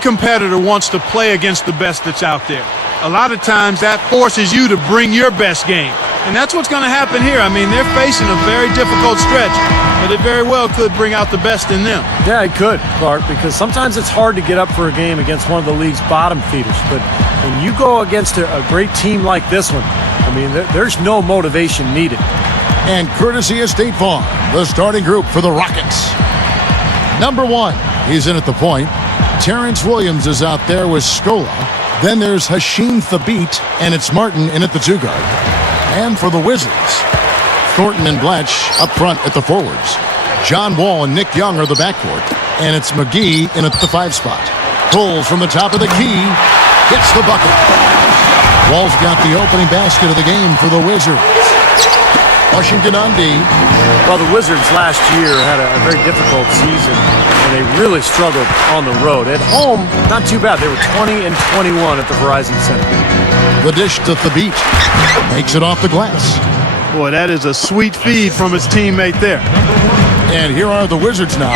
competitor wants to play against the best that's out there. A lot of times that forces you to bring your best game. And that's what's going to happen here. I mean, they're facing a very difficult stretch, but it very well could bring out the best in them. Yeah, it could, Clark, because sometimes it's hard to get up for a game against one of the league's bottom feeders. But when you go against a great team like this one, I mean, there's no motivation needed. And courtesy of State Farm, the starting group for the Rockets. Number 1, he's in at the point. Terrence Williams is out there with Scola. Then there's Hashim Thabit, and it's Martin in at the 2 guard. And for the Wizards, Thornton and Blatch up front at the forwards. John Wall and Nick Young are the backcourt. And it's McGee in at the 5 spot. Pulls from the top of the key. Gets the bucket. Wall's got the opening basket of the game for the Wizards. Washington on D. Well, the Wizards last year had a very difficult season, and they really struggled on the road. At home, not too bad. They were 20 and 21 at the Verizon Center. The dish to Thabit. Makes it off the glass. Boy, that is a sweet feed from his teammate there. And here are the Wizards now.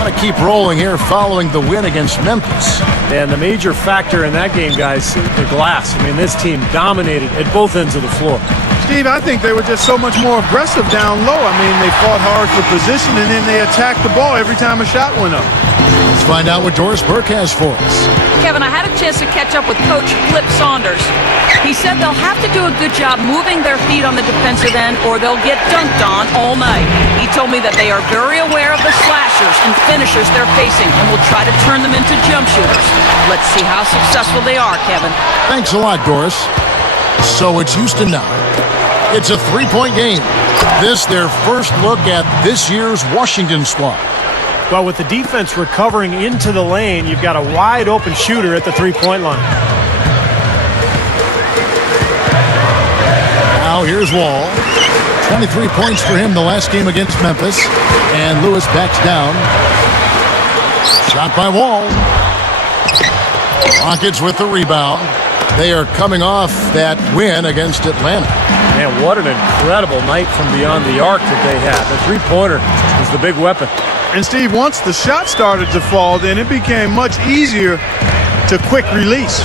Want to keep rolling here following the win against Memphis. And the major factor in that game, guys, the glass. I mean, this team dominated at both ends of the floor. Steve, I think they were just so much more aggressive down low. I mean, they fought hard for position, and then they attacked the ball every time a shot went up. Let's find out what Doris Burke has for us. Kevin, I had a chance to catch up with Coach Flip Saunders. He said they'll have to do a good job moving their feet on the defensive end or they'll get dunked on all night. He told me that they are very aware of the slashers and finishers they're facing and will try to turn them into jump shooters. Let's see how successful they are, Kevin. Thanks a lot, Doris. So it's Houston now. It's a 3-point game. This their first look at this year's Washington squad. Well, with the defense recovering into the lane, you've got a wide open shooter at the 3-point line. Now here's Wall. 23 points for him the last game against Memphis. And Lewis backs down. Shot by Wall. Rockets with the rebound. They are coming off that win against Atlanta. Man, what an incredible night from beyond the arc that they had. The three-pointer was the big weapon. And Steve, once the shot started to fall, then it became much easier to quick release.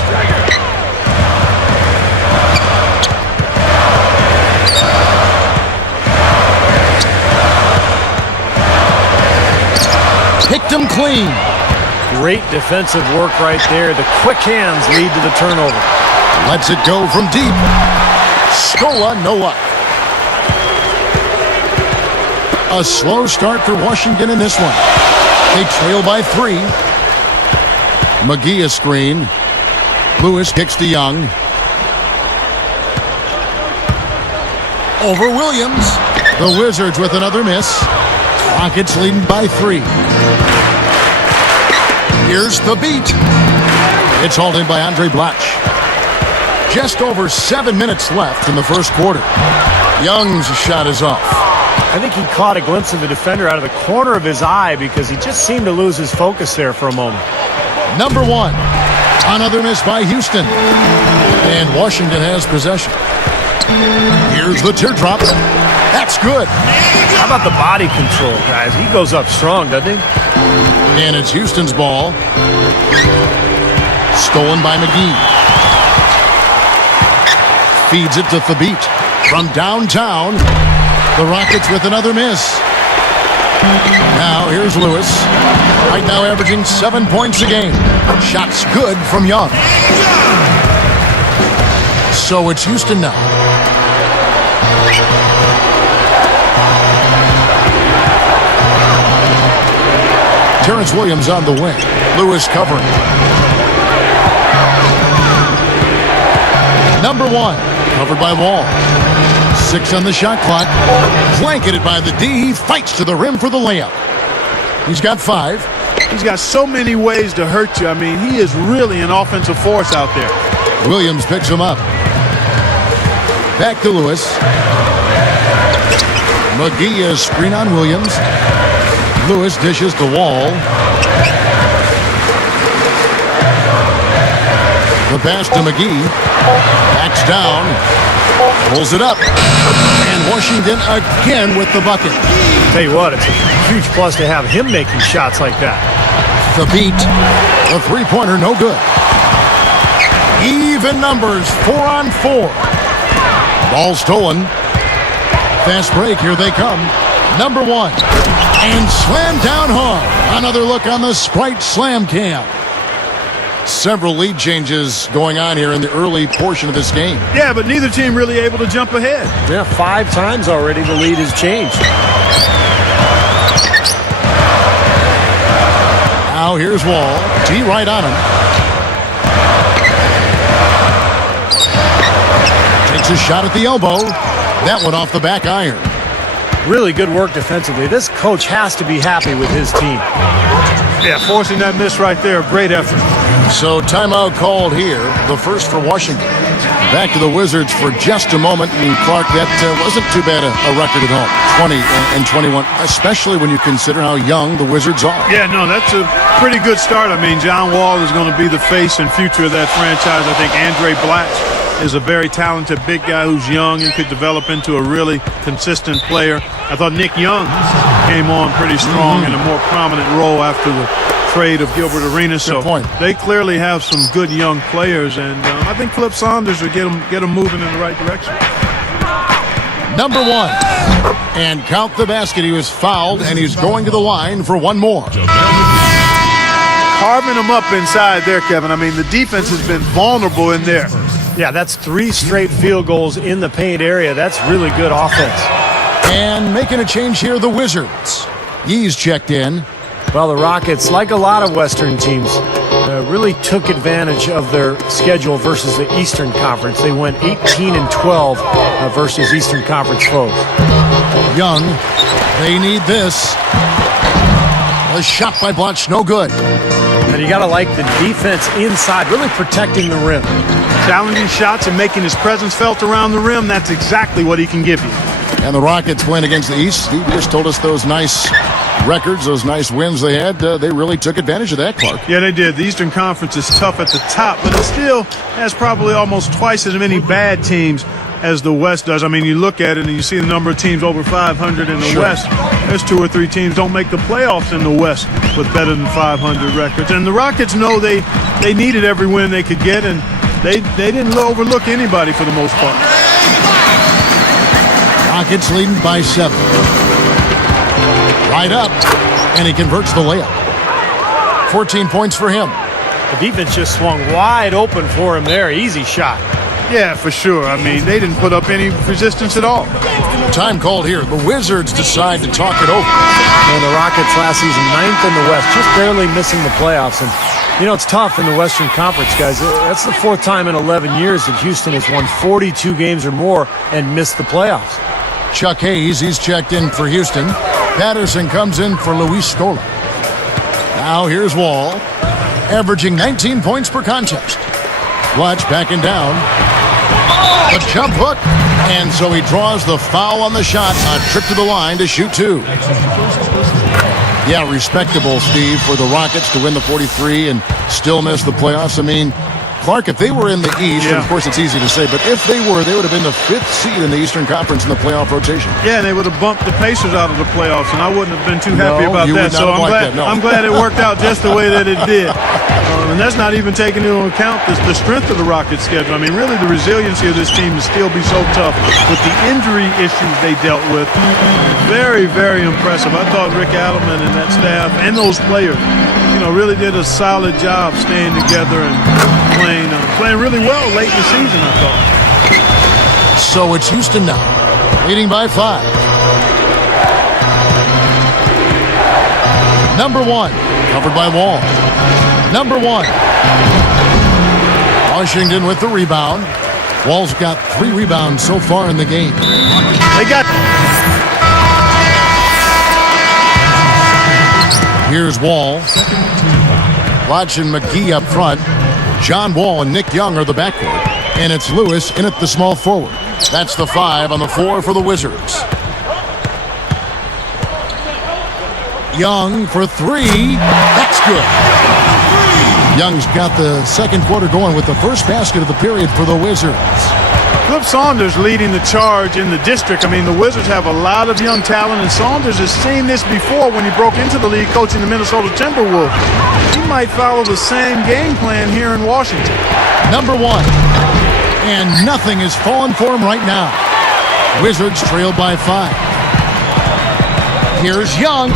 Picked him clean. Great defensive work right there. The quick hands lead to the turnover. Lets it go from deep. Scola, no luck. A slow start for Washington in this one. They trail by 3. McGee a screen. Lewis kicks to Young. Over Williams. The Wizards with another miss. Rockets leading by 3. Here's the beat. It's hauled in by Andre Blatch. Just over 7 minutes left in the first quarter. Young's shot is off. I think he caught a glimpse of the defender out of the corner of his eye because he just seemed to lose his focus there for a moment. Number 1. Another miss by Houston. And Washington has possession. Here's the teardrop. That's good. How about the body control, guys? He goes up strong, doesn't he? And it's Houston's ball. Stolen by McGee. Feeds it to Thabit. From downtown, the Rockets with another miss. Now here's Lewis. Right now averaging 7 points a game. Shots good from Young. So it's Houston now. Terrence Williams on the wing. Lewis covering. Number 1, covered by Wall. 6 on the shot clock. Blanketed by the D. He fights to the rim for the layup. He's got 5. He's got so many ways to hurt you. I mean, he is really an offensive force out there. Williams picks him up. Back to Lewis. McGee is screen on Williams. Lewis dishes to Wall. The pass to McGee. Backs down. Pulls it up. And Washington again with the bucket. Tell you what, it's a huge plus to have him making shots like that. The beat. The three-pointer, no good. Even numbers, 4-on-4. Ball stolen. Fast break, here they come. Number one. And slammed down hard. Another look on the Sprite Slam Cam. Several lead changes going on here in the early portion of this game. Yeah, but neither team really able to jump ahead. Yeah, 5 times already the lead has changed. Now here's Wall. T right on him. Takes a shot at the elbow. That one off the back iron. Really good work defensively. This coach has to be happy with his team. Yeah, forcing that miss right there, great effort. So timeout called here, the first for Washington. Back to the Wizards for just a moment. And Clark, that wasn't too bad a record at home, 20 and 21, especially when you consider how young the Wizards are. Yeah, no, that's a pretty good start. I mean, John Wall is going to be the face and future of that franchise. I think Andre Black is a very talented big guy who's young and could develop into a really consistent player. I thought Nick Young came on pretty strong in a more prominent role after the trade of Gilbert Arenas. So they clearly have some good young players, and I think Flip Saunders will get them moving in the right direction. Number one. And count the basket. He was fouled, and he's going to the line for one more. Carving them up inside there, Kevin. I mean, the defense has been vulnerable in there. Yeah, that's 3 straight field goals in the paint area. That's really good offense. And making a change here, the Wizards. Yee's checked in. Well, the Rockets, like a lot of Western teams, really took advantage of their schedule versus the Eastern Conference. They went 18-12 versus Eastern Conference foes. Young, they need this. A shot by Blatch, no good. And you got to like the defense inside, really protecting the rim. Challenging shots and making his presence felt around the rim, that's exactly what he can give you. And the Rockets playing against the East. Steve just told us those nice records, those nice wins they had. They really took advantage of that, Clark. Yeah, they did. The Eastern Conference is tough at the top, but it still has probably almost twice as many bad teams as the West does. I mean, you look at it and you see the number of teams over 500 in the West. There's 2 or 3 teams don't make the playoffs in the West with better than 500 records. And the Rockets know they needed every win they could get, and they didn't overlook anybody for the most part. Rockets leading by 7. Right up, and he converts the layup. 14 points for him. The defense just swung wide open for him there. Easy shot. Yeah, for sure. I mean, they didn't put up any resistance at all. Time called here. The Wizards decide to talk it over. And the Rockets last season, 9th in the West, just barely missing the playoffs. And, you know, it's tough in the Western Conference, guys. That's the 4th time in 11 years that Houston has won 42 games or more and missed the playoffs. Chuck Hayes, he's checked in for Houston. Patterson comes in for Luis Scola. Now here's Wall, averaging 19 points per contest. Blatch backing down. A jump hook, and so he draws the foul on the shot. A trip to the line to shoot 2. Yeah, respectable, Steve, for the Rockets to win the 43 and still miss the playoffs. I mean, Clark, if they were in the East, and of course it's easy to say, but if they would have been the 5th seed in the Eastern Conference in the playoff rotation. Yeah, and they would have bumped the Pacers out of the playoffs, and I wouldn't have been too happy about that. So I'm glad it worked out just the way that it did. And that's not even taking into account the strength of the Rockets' schedule. I mean, really, the resiliency of this team will still be so tough with the injury issues they dealt with. Very, very impressive. I thought Rick Adelman and that staff and those players, you know, really did a solid job staying together and playing really well late in the season, I thought. So it's Houston now, leading by 5. Number 1, covered by Wall. Number 1. Washington with the rebound. Wall's got 3 rebounds so far in the game. They got... Here's Wall. Blatch and McGee up front. John Wall and Nick Young are the backcourt. And it's Lewis in at the small forward. That's the 5 on the floor for the Wizards. Young for 3. That's good. Young's got the second quarter going with the first basket of the period for the Wizards. Flip Saunders leading the charge in the district. I mean, the Wizards have a lot of young talent, and Saunders has seen this before when he broke into the league coaching the Minnesota Timberwolves. He might follow the same game plan here in Washington. Number 1. And nothing is falling for him right now. Wizards trail by 5. Here's Young.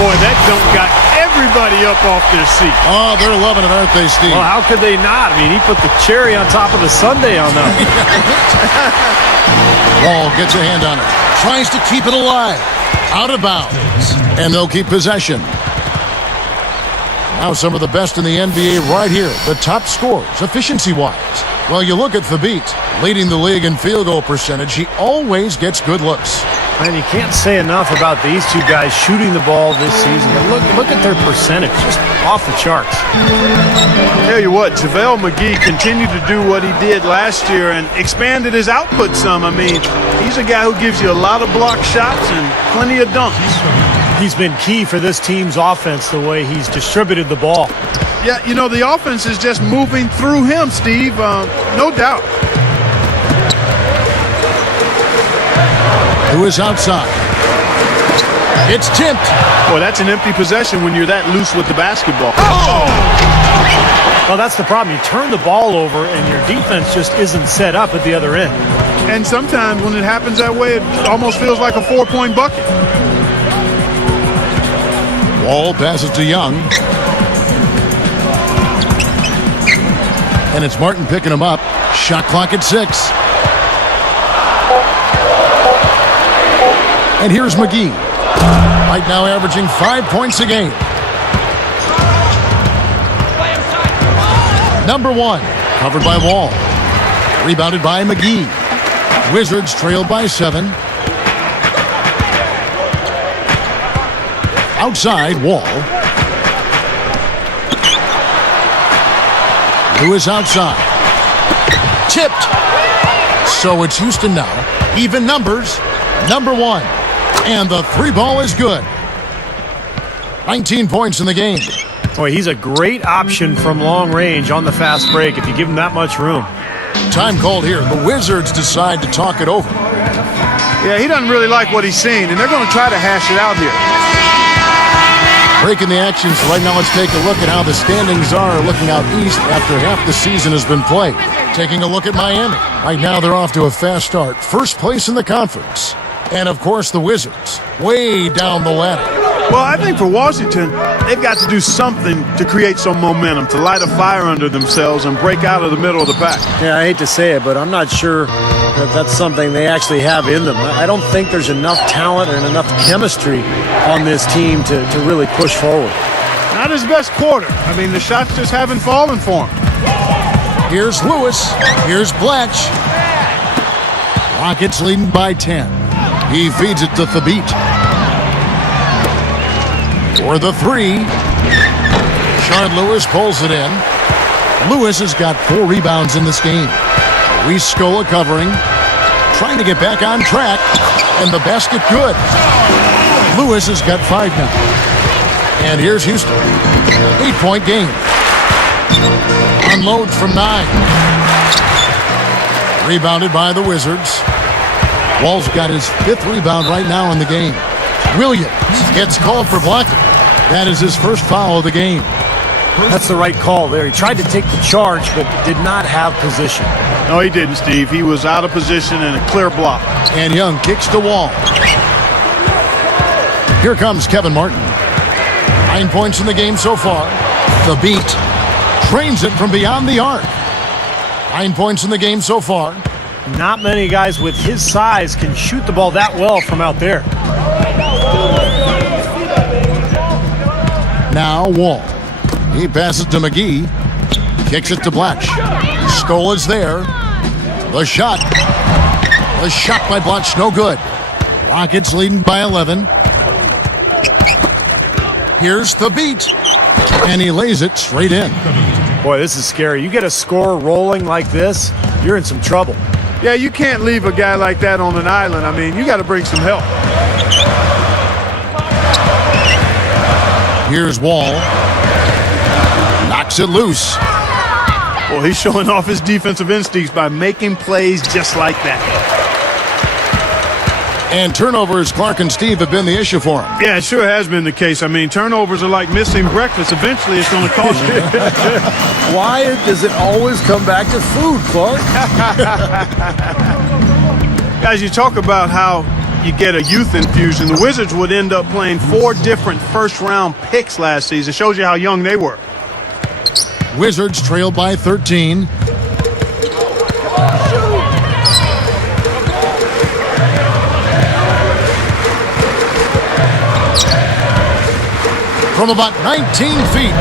Boy, that dunk got everybody up off their seat. Oh, they're loving it, aren't they, Steve? Well, how could they not? I mean, he put the cherry on top of the sundae on that. Wall gets a hand on it. Tries to keep it alive. Out of bounds. And they'll keep possession. Now some of the best in the NBA right here. The top scorers, efficiency-wise. Well, you look at Thabit, leading the league in field goal percentage. He always gets good looks. And you can't say enough about these two guys shooting the ball this season. Look at their percentage, just off the charts. Tell you what, JaVale McGee continued to do what he did last year and expanded his output some. I mean, he's a guy who gives you a lot of block shots and plenty of dunks. He's been key for this team's offense, the way he's distributed the ball. Yeah, you know, the offense is just moving through him, Steve, no doubt. Who is outside? It's tipped. Boy, that's an empty possession when you're that loose with the basketball. Well, that's the problem. You turn the ball over and your defense just isn't set up at the other end. And sometimes when it happens that way, it almost feels like a 4-point bucket. Wall passes to Young. And it's Martin picking him up. Shot clock at 6. And here's McGee. Right now averaging 5 points a game. Number 1. Covered by Wall. Rebounded by McGee. Wizards trail by 7. Outside, Wall. Lewis outside. Tipped. So it's Houston now. Even numbers. Number 1. And the 3 ball is good. 19 points in the game. Boy, he's a great option from long range on the fast break if you give him that much room. Time called here. The Wizards decide to talk it over. Yeah, he doesn't really like what he's seen, and they're going to try to hash it out here. Breaking the action, so right now let's take a look at how the standings are looking out east after half the season has been played. Taking a look at Miami. Right now they're off to a fast start. First place in the conference. And, of course, the Wizards, way down the ladder. Well, I think for Washington, they've got to do something to create some momentum, to light a fire under themselves and break out of the middle of the pack. Yeah, I hate to say it, but I'm not sure that that's something they actually have in them. I don't think there's enough talent and enough chemistry on this team to really push forward. Not his best quarter. I mean, the shots just haven't fallen for him. Here's Lewis. Here's Blatch. Rockets leading by 10. He feeds it to Thabit. For the 3. Sean Lewis pulls it in. Lewis has got 4 rebounds in this game. Reese Scola covering. Trying to get back on track. And the basket good. Lewis has got 5 now. And here's Houston. 8-point game. Unloads from 9. Rebounded by the Wizards. Wall's got his 5th rebound right now in the game. Williams gets called for blocking. That is his first foul of the game. That's the right call there. He tried to take the charge, but did not have position. No, he didn't, Steve. He was out of position and a clear block. And Young kicks the Wall. Here comes Kevin Martin. 9 points in the game so far. The beat trains it from beyond the arc. 9 points in the game so far. Not many guys with his size can shoot the ball that well from out there. Now Wall. He passes to McGee. Kicks it to Blatch. Skola's there. The shot. The shot by Blatch, no good. Rockets leading by 11. Here's the beat. And he lays it straight in. Boy, this is scary. You get a score rolling like this, you're in some trouble. Yeah, you can't leave a guy like that on an island. I mean, you got to bring some help. Here's Wall. Knocks it loose. Well, he's showing off his defensive instincts by making plays just like that. And turnovers, Clark and Steve, have been the issue for him. Yeah, it sure has been the case. I mean, turnovers are like missing breakfast. Eventually, it's going to cost you. Why does it always come back to food, Clark? Guys, you talk about how you get a youth infusion. The Wizards would end up playing 4 different first-round picks last season. It shows you how young they were. Wizards trailed by 13. From about 19 feet,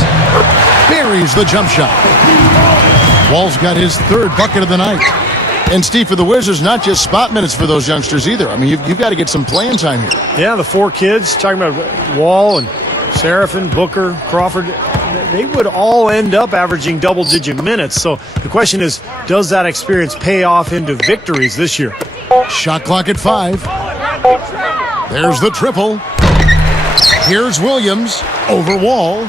buries the jump shot. Wall's got his 3rd bucket of the night. And Steve, for the Wizards, not just spot minutes for those youngsters either. I mean, you've got to get some playing time here. Yeah, the 4 kids, talking about Wall and Seraphin, Booker, Crawford, they would all end up averaging double-digit minutes. So the question is, does that experience pay off into victories this year? Shot clock at 5. There's the triple. Here's Williams over Wall.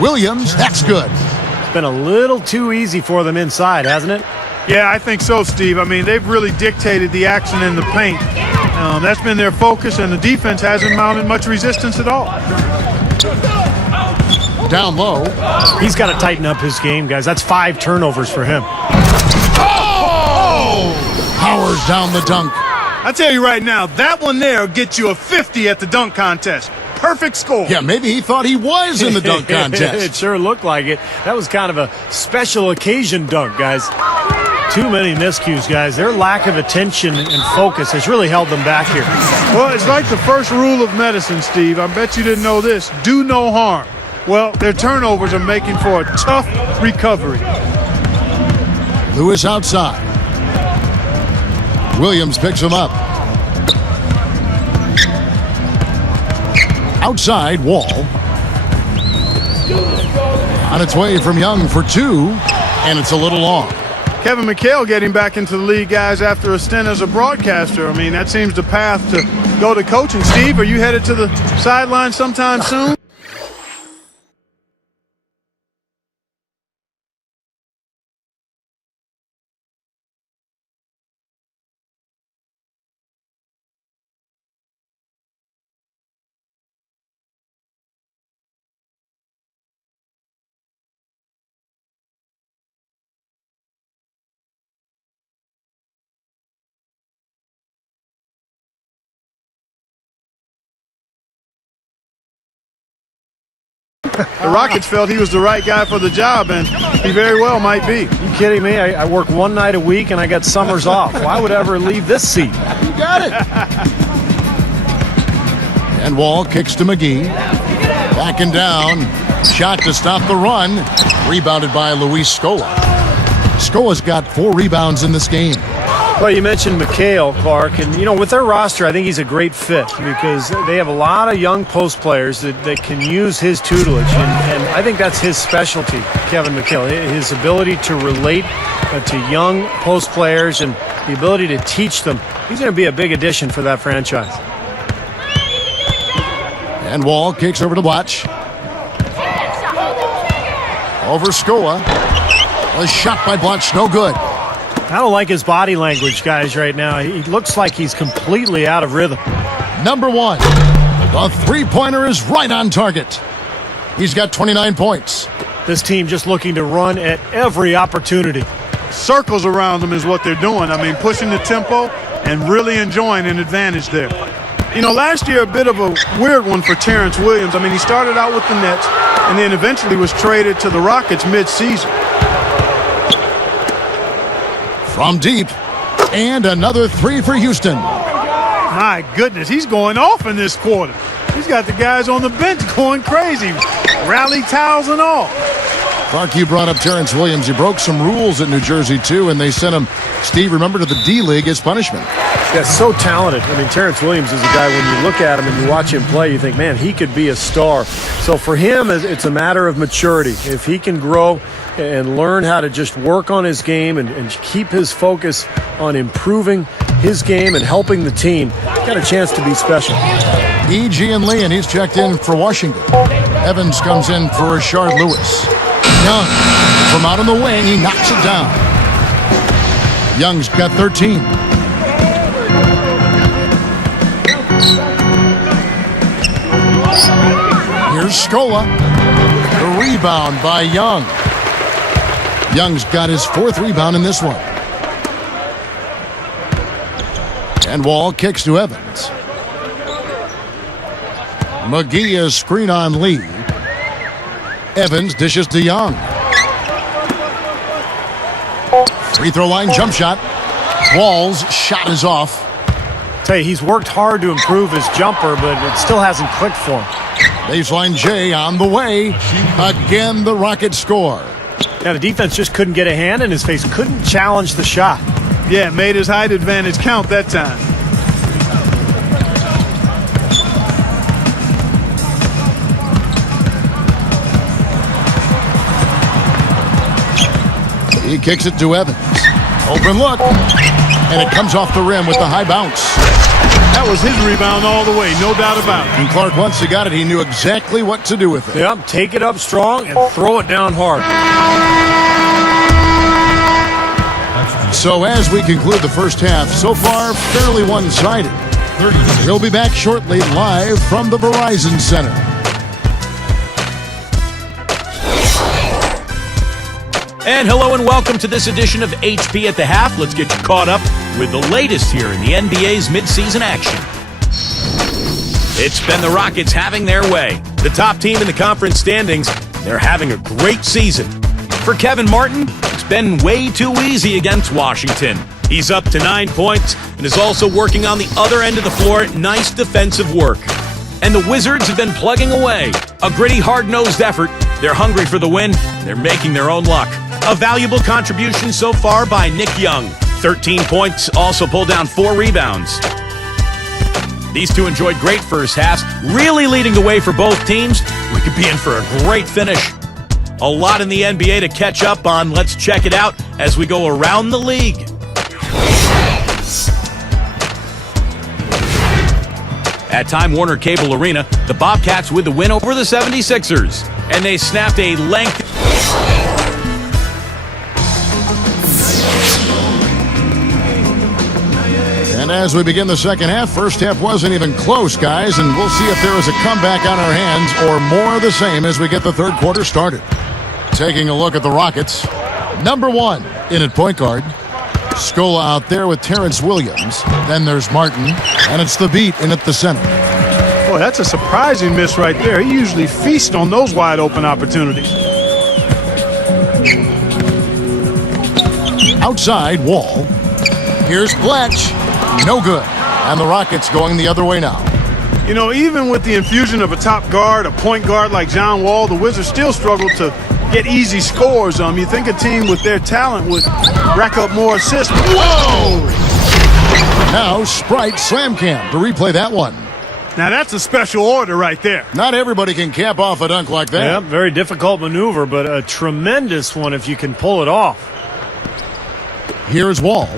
Williams, that's good. It's been a little too easy for them inside, hasn't it? Yeah, I think so, Steve. I mean, they've really dictated the action in the paint. That's been their focus, and the defense hasn't mounted much resistance at all. Down low. He's got to tighten up his game, guys. That's 5 turnovers for him. Oh! Powers down the dunk. I tell you right now, that one there will get you a 50 at the dunk contest. Perfect score. Yeah, maybe he thought he was in the dunk contest. It sure looked like it. That was kind of a special occasion dunk, guys. Too many miscues, guys. Their lack of attention and focus has really held them back here. Well, it's like the first rule of medicine, Steve. I bet you didn't know this. Do no harm. Well, their turnovers are making for a tough recovery. Lewis outside. Williams picks him up. Outside, Wall. On its way from Young for 2, and it's a little long. Kevin McHale getting back into the league, guys, after a stint as a broadcaster. I mean, that seems the path to go to coaching. Steve, are you headed to the sideline sometime soon? The Rockets felt he was the right guy for the job, and he very well might be. You kidding me? I work 1 night a week, and I got summers off. Why would I ever leave this seat? You got it. And Wall kicks to McGee. Backing down. Shot to stop the run. Rebounded by Luis Scola. Scola's got 4 rebounds in this game. Well, you mentioned McHale, Clark, and, you know, with their roster, I think he's a great fit because they have a lot of young post players that can use his tutelage, and I think that's his specialty, Kevin McHale, his ability to relate to young post players and the ability to teach them. He's going to be a big addition for that franchise. And Wall kicks over to Blatch. Over Scola. A shot by Blatch, no good. I don't like his body language, guys, right now. He looks like he's completely out of rhythm. Number 1. The three-pointer is right on target. He's got 29 points. This team just looking to run at every opportunity. Circles around them is what they're doing. I mean, pushing the tempo and really enjoying an advantage there. You know, last year, a bit of a weird one for Terrence Williams. I mean, he started out with the Nets and then eventually was traded to the Rockets mid-season. From deep, and another 3 for Houston. My goodness, he's going off in this quarter. He's got the guys on the bench going crazy, rally towels and all. Clark, you brought up Terrence Williams. He broke some rules at New Jersey, too, and they sent him, Steve, remember, to the D-League as punishment. Yeah, so talented. I mean, Terrence Williams is a guy, when you look at him and you watch him play, you think, man, he could be a star. So for him, it's a matter of maturity. If he can grow and learn how to just work on his game and keep his focus on improving his game and helping the team, he's got a chance to be special. E.G. and Lee, and he's checked in for Washington. Evans comes in for Rashard Lewis. Young from out on the wing, he knocks it down. Young's got 13. Here's Scola. The rebound by Young. Young's got his 4th rebound in this one. And Wall kicks to Evans. McGee is screen on Lee. Evans dishes to Young. Free throw line jump shot. Wall's shot is off. Tell you, he's worked hard to improve his jumper, but it still hasn't clicked for him. Baseline J on the way. Again, the Rockets score. Yeah, the defense just couldn't get a hand in his face, couldn't challenge the shot. Yeah, made his height advantage count that time. He kicks it to Evans. Open look. And it comes off the rim with the high bounce. That was his rebound all the way, no doubt about it. And Clark, once he got it, he knew exactly what to do with it. Yep, take it up strong and throw it down hard. So as we conclude the first half, so far fairly one-sided. We'll be back shortly live from the Verizon Center. And hello and welcome to this edition of HP at the Half. Let's get you caught up with the latest here in the NBA's midseason action. It's been the Rockets having their way. The top team in the conference standings, they're having a great season. For Kevin Martin, it's been way too easy against Washington. He's up to 9 points and is also working on the other end of the floor. Nice defensive work. And the Wizards have been plugging away. A gritty, hard-nosed effort. They're hungry for the win. They're making their own luck. A valuable contribution so far by Nick Young. 13 points, also pulled down 4 rebounds. These two enjoyed great first halves, really leading the way for both teams. We could be in for a great finish. A lot in the NBA to catch up on. Let's check it out as we go around the league. At Time Warner Cable Arena, the Bobcats with the win over the 76ers. And they snapped a lengthy... And as we begin the second half, first half wasn't even close, guys, and we'll see if there is a comeback on our hands or more of the same as we get the third quarter started. Taking a look at the Rockets. Number 1 in at point guard. Scola out there with Terrence Williams. Then there's Martin, and it's the Beat in at the center. Boy, that's a surprising miss right there. He usually feasts on those wide open opportunities. Outside, Wall. Here's Fletch. No good. And the Rockets going the other way now. You know, even with the infusion of a top guard, a point guard like John Wall, the Wizards still struggle to get easy scores. You think a team with their talent would rack up more assists. Whoa! Now Sprite slam cam to replay that one. Now that's a special order right there. Not everybody can cap off a dunk like that. Yeah, very difficult maneuver, but a tremendous one if you can pull it off. Here's Wall.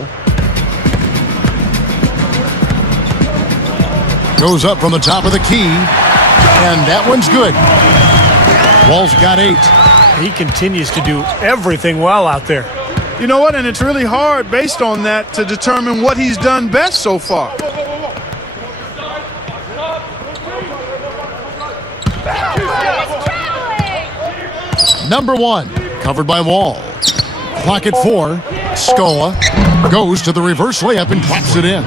Goes up from the top of the key. And that one's good. Wall's got 8. He continues to do everything well out there. You know what? And it's really hard based on that to determine what he's done best so far. Number 1, covered by Wall. Clock at 4. Scola goes to the reverse layup and pops it in.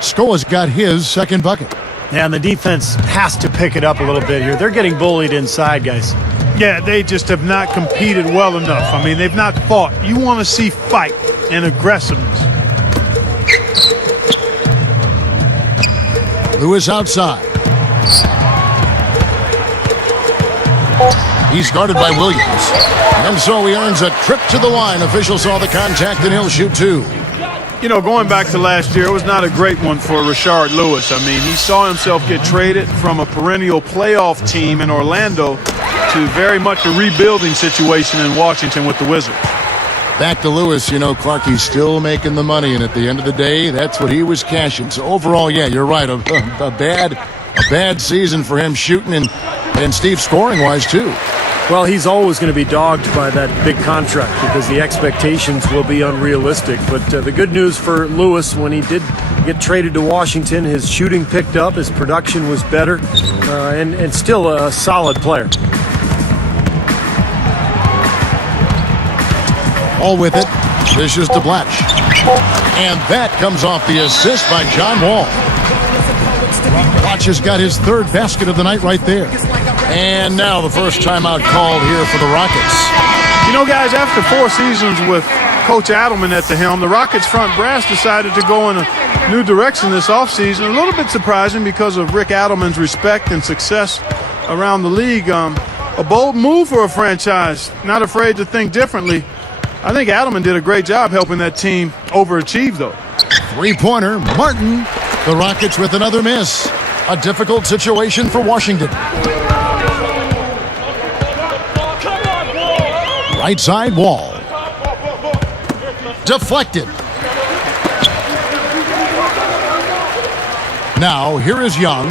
Scola's got his second bucket. Yeah, and the defense has to pick it up a little bit here. They're getting bullied inside, guys. Yeah, they just have not competed well enough. I mean, they've not fought. You want to see fight and aggressiveness. Lewis outside. He's guarded by Williams. And so he earns a trip to the line. Official saw the contact and he'll shoot 2. You know, going back to last year, it was not a great one for Rashard Lewis. I mean, he saw himself get traded from a perennial playoff team in Orlando to very much a rebuilding situation in Washington with the Wizards. Back to Lewis, you know, Clark, he's still making the money, and at the end of the day, that's what he was cashing. So overall, yeah, you're right, a bad season for him shooting and Steve scoring-wise, too. Well, he's always going to be dogged by that big contract because the expectations will be unrealistic. But the good news for Lewis, when he did get traded to Washington, his shooting picked up, his production was better, and still a solid player. All with it. Dishes to Blatch. And that comes off the assist by John Wall. Blatch has got his third basket of the night right there. And now the first timeout called here for the Rockets. You know, guys, after 4 seasons with Coach Adelman at the helm, the Rockets front brass decided to go in a new direction this offseason. A little bit surprising because of Rick Adelman's respect and success around the league. A bold move for a franchise, not afraid to think differently. I think Adelman did a great job helping that team overachieve, though. Three-pointer, Martin. The Rockets with another miss. A difficult situation for Washington. Right side, Wall. Deflected. Now, here is Young.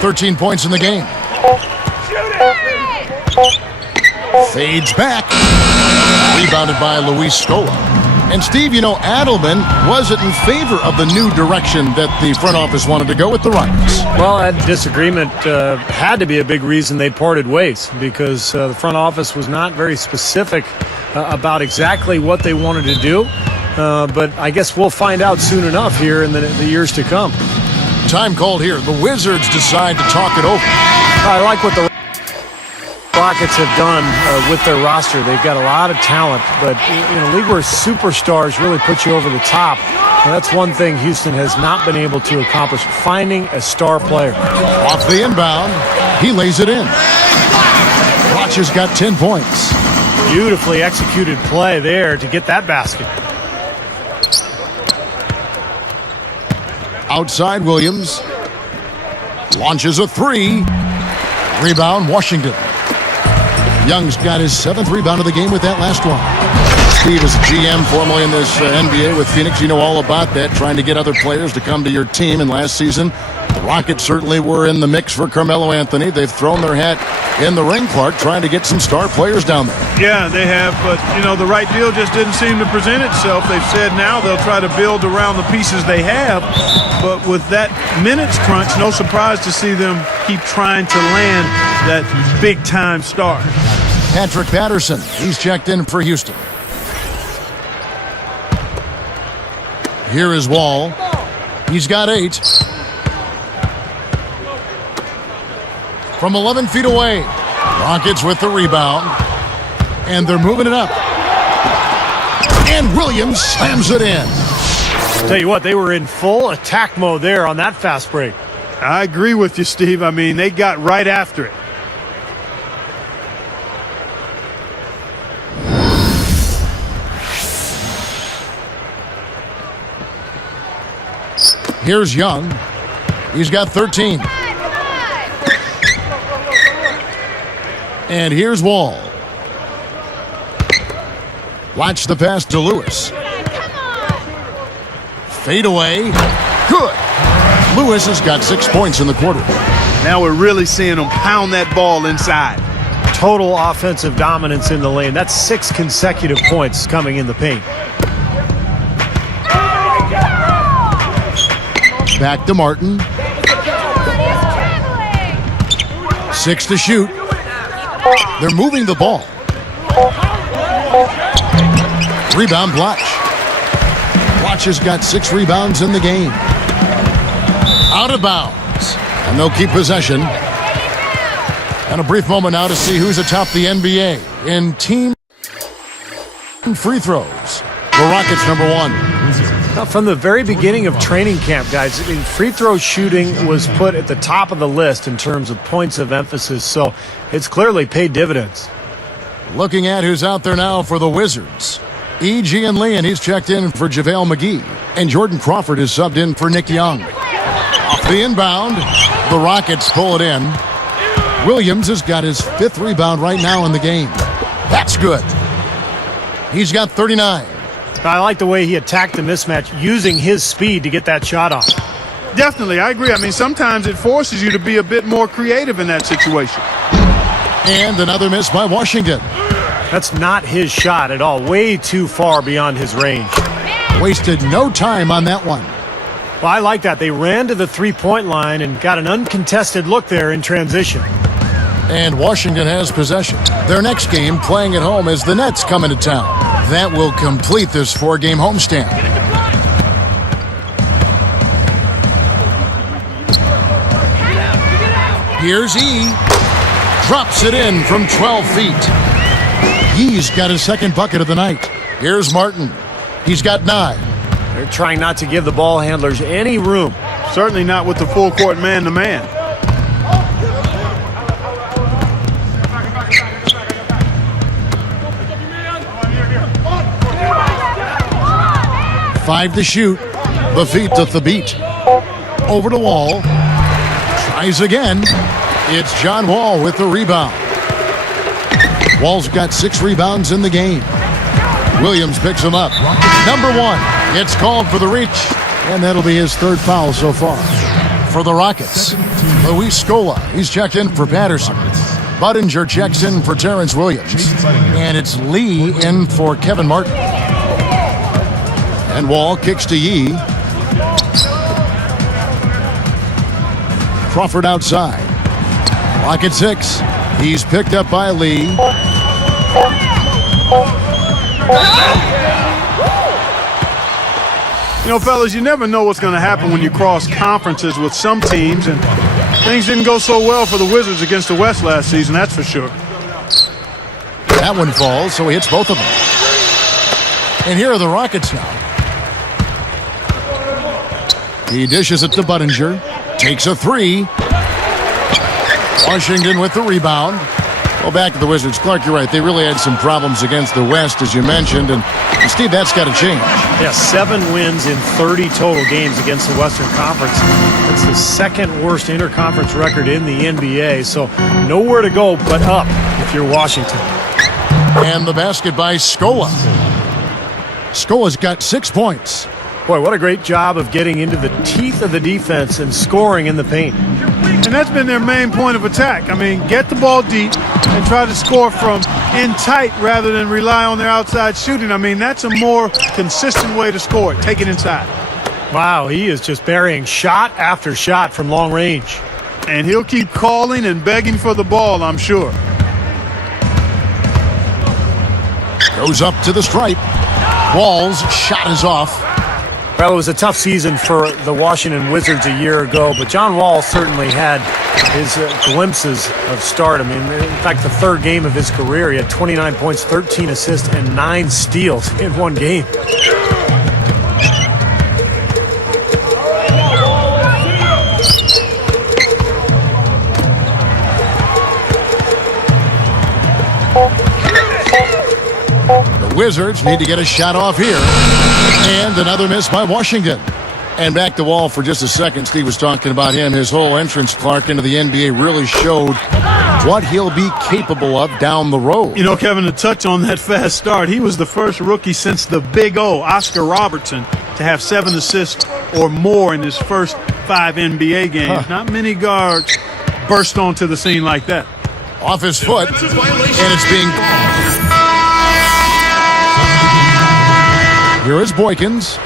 13 points in the game. Fades back. Rebounded by Luis Scola. And Steve, you know, Adelman wasn't in favor of the new direction that the front office wanted to go with the Rockets. Well, that disagreement had to be a big reason they parted ways because the front office was not very specific about exactly what they wanted to do. But I guess we'll find out soon enough here in the years to come. Time called here. The Wizards decide to talk it over. I like what the Rockets have done with their roster. They've got a lot of talent, but in a league where superstars really put you over the top, that's one thing Houston has not been able to accomplish, finding a star player. Off the inbound, he lays it in. Blatch has got 10 points. Beautifully executed play there to get that basket. Outside Williams. Launches a three. Rebound, Washington. Young's got his 7th rebound of the game with that last one. Steve is a GM formerly in this NBA with Phoenix. You know all about that, trying to get other players to come to your team. And last season, the Rockets certainly were in the mix for Carmelo Anthony. They've thrown their hat in the ring, Clark, trying to get some star players down there. Yeah, they have, but, you know, the right deal just didn't seem to present itself. They've said now they'll try to build around the pieces they have, but with that minutes crunch, no surprise to see them keep trying to land that big-time star. Patrick Patterson, he's checked in for Houston. Here is Wall. He's got 8. From 11 feet away. Rockets with the rebound. And they're moving it up. And Williams slams it in. Tell you what, they were in full attack mode there on that fast break. I agree with you, Steve. I mean, they got right after it. Here's Young. He's got 13. And here's Wall. Watch the pass to Lewis. Fade away. Good. Lewis has got 6 points in the quarter. Now we're really seeing them pound that ball inside. Total offensive dominance in the lane. That's 6 consecutive points coming in the paint. Back to Martin. 6 to shoot. They're moving the ball. Rebound, Blatch. Blatch has got 6 rebounds in the game. Out of bounds. And they'll keep possession. And a brief moment now to see who's atop the NBA in team free throws. The Rockets #1. From the very beginning of training camp, guys, free throw shooting was put at the top of the list in terms of points of emphasis, so it's clearly paid dividends. Looking at who's out there now for the Wizards. E.G. and Lee, and he's checked in for JaVale McGee. And Jordan Crawford is subbed in for Nick Young. Off the inbound, the Rockets pull it in. Williams has got his 5th rebound right now in the game. That's good. He's got 39. I like the way he attacked the mismatch using his speed to get that shot off. Definitely, I agree. I mean, sometimes it forces you to be a bit more creative in that situation. And another miss by Washington. That's not his shot at all. Way too far beyond his range. Wasted no time on that one. Well, I like that. They ran to the three-point line and got an uncontested look there in transition. And Washington has possession. Their next game playing at home as the Nets come into town. That will complete this 4-game homestand. Here's E. Drops it in from 12 feet. He's got his second bucket of the night. Here's Martin. He's got 9. They're trying not to give the ball handlers any room. Certainly not with the full court man-to-man. Five to shoot. The feet to the beat. Over to Wall. Tries again. It's John Wall with the rebound. Wall's got 6 rebounds in the game. Williams picks him up. Number 1. It's called for the reach. And that'll be his 3rd foul so far. For the Rockets, Luis Scola. He's checked in for Patterson. Budinger checks in for Terrence Williams. And it's Lee in for Kevin Martin. And Wall kicks to Yee. Crawford outside. Clock at 6. He's picked up by Lee. You know, fellas, you never know what's going to happen when you cross conferences with some teams, and things didn't go so well for the Wizards against the West last season, that's for sure. That one falls, so he hits both of them. And here are the Rockets now. He dishes it to Budinger. Takes a 3. Washington with the rebound. Well, back to the Wizards. Clark, you're right. They really had some problems against the West, as you mentioned. And Steve, that's got to change. Yeah, 7 wins in 30 total games against the Western Conference. That's the 2nd worst interconference record in the NBA. So nowhere to go but up if you're Washington. And the basket by Scola. Scola's got 6 points. Boy, what a great job of getting into the teeth of the defense and scoring in the paint. And that's been their main point of attack. I mean, get the ball deep and try to score from in tight rather than rely on their outside shooting. I mean, that's a more consistent way to score it. Take it inside. Wow, he is just burying shot after shot from long range. And he'll keep calling and begging for the ball, I'm sure. Goes up to the stripe. Wall's shot is off. Well, it was a tough season for the Washington Wizards a year ago, but John Wall certainly had his glimpses of stardom. In fact, the 3rd game of his career, he had 29 points, 13 assists, and 9 steals in one game. The Wizards need to get a shot off here. And another miss by Washington. And back to Wall for just a second. Steve was talking about him. His whole entrance, Clark, into the NBA really showed what he'll be capable of down the road. You know, Kevin, to touch on that fast start, he was the first rookie since the Big O, Oscar Robertson, to have 7 assists or more in his first 5 NBA games. Not many guards burst onto the scene like that. Off his foot, and it's being called. Here is Boykins.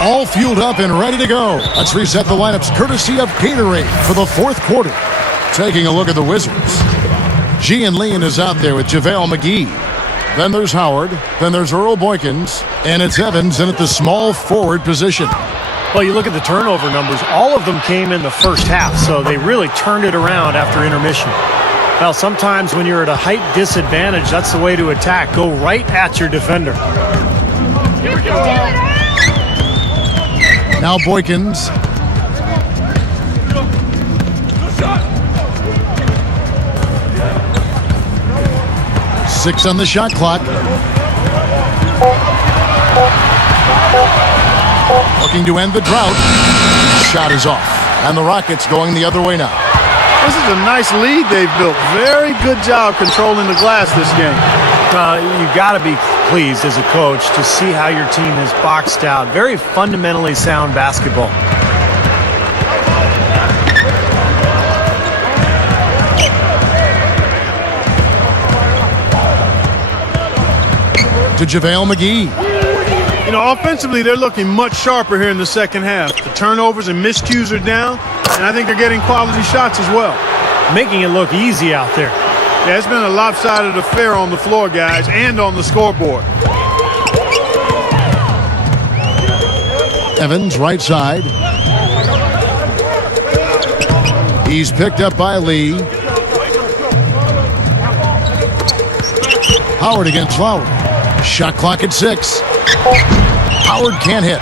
All fueled up and ready to go. Let's reset the lineups courtesy of Gatorade for the 4th quarter. Taking a look at the Wizards. Gian Lean is out there with JaVale McGee. Then there's Howard. Then there's Earl Boykins. And it's Evans in at the small forward position. Well, you look at the turnover numbers. All of them came in the first half, so they really turned it around after intermission. Well, sometimes when you're at a height disadvantage, that's the way to attack. Go right at your defender. Now Boykins. Six on the shot clock. Looking to end the drought. Shot is off. And the Rockets going the other way now. This is a nice lead they've built. Very good job controlling the glass this game. You've got to be pleased as a coach to see how your team has boxed out. Very fundamentally sound basketball. to JaVale McGee. You know, offensively, they're looking much sharper here in the second half. The turnovers and miscues are down, and I think they're getting quality shots as well. Making it look easy out there. Yeah, it's been a lopsided affair on the floor, guys, and on the scoreboard. Evans, right side. He's picked up by Lee. Howard against Lowry. Shot clock at 6. Howard can't hit.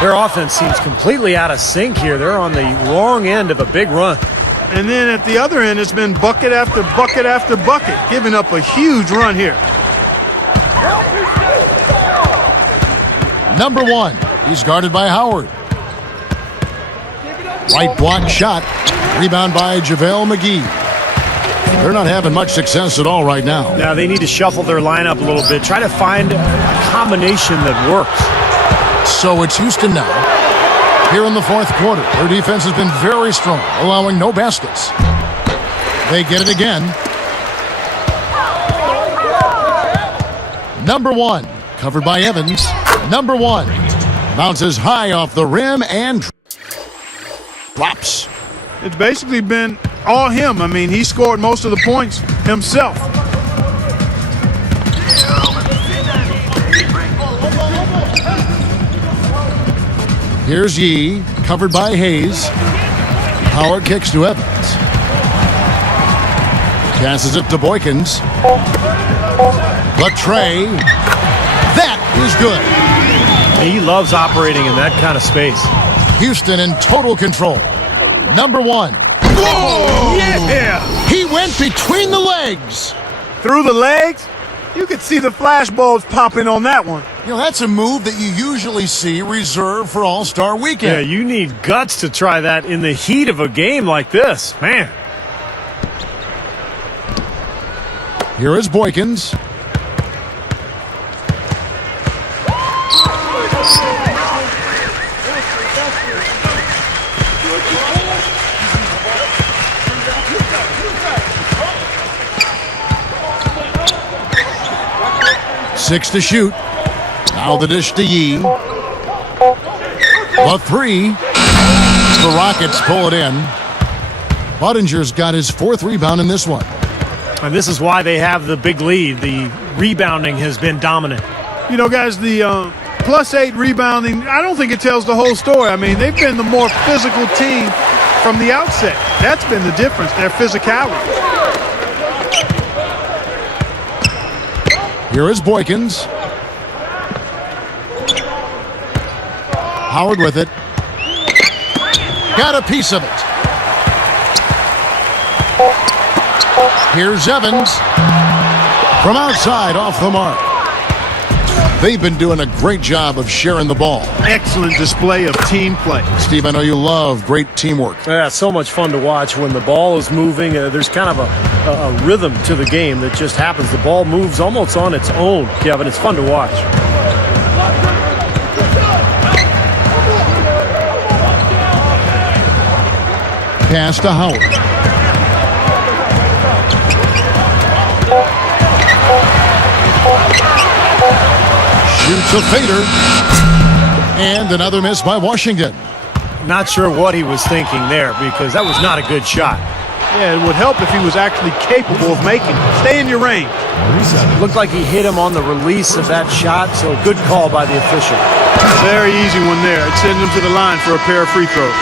Their offense seems completely out of sync here. They're on the wrong end of a big run. And then at the other end, it's been bucket after bucket after bucket, giving up a huge run here. Number 1. He's guarded by Howard. Right block shot. Rebound by JaVale McGee. They're not having much success at all right now. Now they need to shuffle their lineup a little bit. Try to find a combination that works. So it's Houston now. Here in the fourth quarter, their defense has been very strong, allowing no baskets. They get it again. Number 1, covered by Evans. Number 1, bounces high off the rim and drops. It's basically been all him. I mean, he scored most of the points himself. Here's Yee, covered by Hayes. Howard kicks to Evans. Passes it to Boykins. Latre. That is good. He loves operating in that kind of space. Houston in total control. Number 1. Whoa! Yeah! He went between the legs. Through the legs? You could see the flash bulbs popping on that one. You know, that's a move that you usually see reserved for All-Star Yeah, Weekend. you need guts to try that in the heat of a game like this. Man. Here is Boykins. Six to shoot. Now the dish to Yee. The 3. The Rockets pull it in. Buddinger's got his 4th rebound in this one. And this is why they have the big lead. The rebounding has been dominant. You know, guys, the +8 rebounding, I don't think it tells the whole story. I mean, they've been the more physical team from the outset. That's been the difference, their physicality. Here is Boykins. Howard with it. Got a piece of it. Here's Evans. From outside, off the mark. They've been doing a great job of sharing the ball. Excellent display of team play. Steve, I know you love great teamwork. Yeah, it's so much fun to watch when the ball is moving. There's kind of a rhythm to the game that just happens. The ball moves almost on its own, Kevin. It's fun to watch. Pass to Howard. Shoots a fader. And another miss by Washington. Not sure what he was thinking there because that was not a good shot. Yeah, it would help if he was actually capable of making it. Stay in your range. Looked like he hit him on the release of that shot, so good call by the official. Very easy one there. It sends him to the line for a pair of free throws.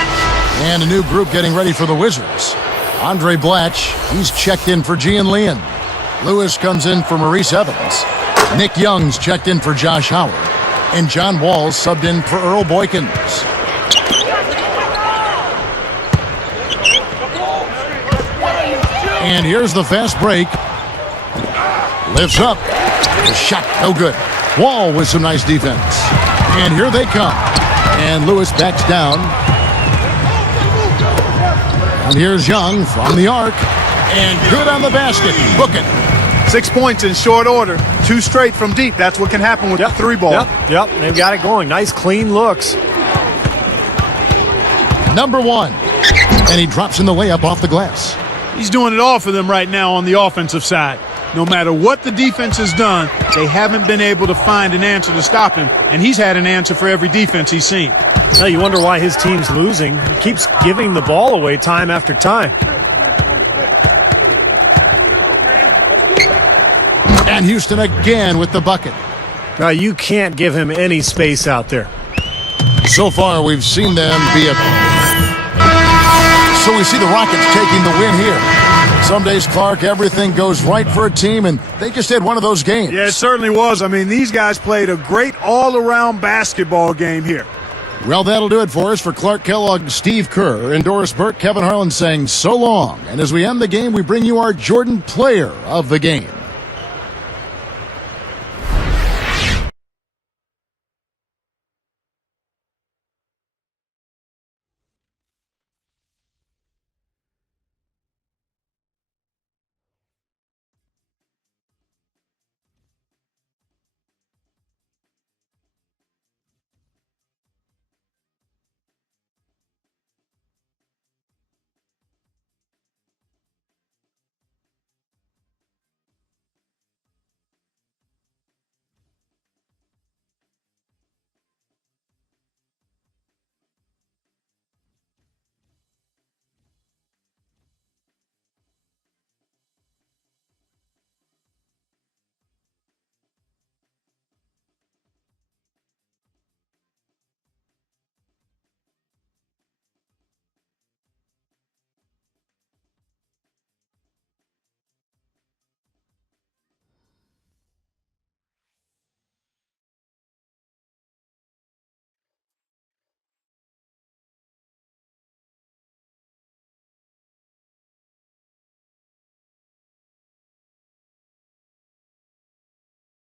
And a new group getting ready for the Wizards. Andre Blatch, he's checked in for Gian Leon. Lewis comes in for Maurice Evans. Nick Young's checked in for Josh Howard. And John Wall's subbed in for Earl Boykins. And here's the fast break. Lifts up. The shot, no good. Wall with some nice defense. And here they come. And Lewis backs down. And here's Young from the arc. And good on the basket. Book it. 6 points in short order. 2 straight from deep. That's what can happen with the 3 ball. Yep, they've got it going. Nice, clean looks. Number 1. And he drops in the layup off the glass. He's doing it all for them right now on the offensive side. No matter what the defense has done, they haven't been able to find an answer to stop him, and he's had an answer for every defense he's seen. Now you wonder why his team's losing. He keeps giving the ball away time after time. And Houston again with the bucket. Now you can't give him any space out there. So far, we've seen them be a... So we see the Rockets taking the win here. Some days, Clark, everything goes right for a team, and they just had one of those games. Yeah, it certainly was. I mean, these guys played a great all-around basketball game here. Well, that'll do it for us. For Clark Kellogg, Steve Kerr, and Doris Burke, Kevin Harlan saying so long. And as we end the game, we bring you our Jordan Player of the Game.